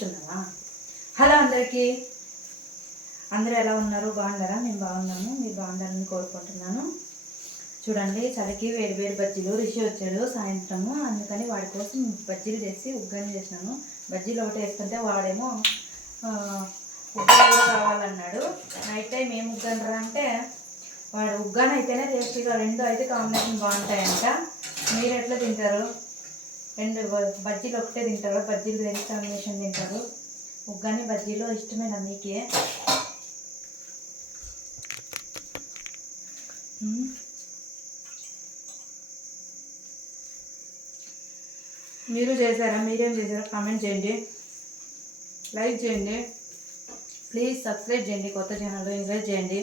చూస్తున్నావా? హలో అందరికీ, అందరూ ఎలా ఉన్నారు? బాగున్నారా? మేము బాగున్నాము, మీరు బాగుండాలని కోరుకుంటున్నాను. చూడండి, చలికి వేడి వేడి బజ్జీలు. రిషి వచ్చాడు సాయంత్రము, అందుకని వాడి కోసం బజ్జీలు చేసి ఉగ్గాని చేసినాను. బజ్జీలు ఒకటి వేస్తుంటే వాడేమో ఉగ్గాని కూడా కావాలన్నాడు. నైట్ టైం ఏం ఉగ్గాని రా అంటే వాడు ఉగ్గాని అయితేనే టేస్టీగా, రెండు అయితే కాంబినేషన్ బాగుంటాయంట. మీరు ఎట్లా తింటారు? రెండు బజ్జీలు ఒకటే తింటారు, బజ్జీలు రెండు కాంబినేషన్ తింటారు. ఉగ్గాని బజ్జీలు ఇష్టమేనా మీకే? మీరు చేశారా? మీరేం చేశారా? కామెంట్ చేయండి, లైక్ చేయండి, ప్లీజ్ సబ్స్క్రైబ్ చేయండి, కొత్త ఛానల్ ఎంకరేజ్ చేయండి.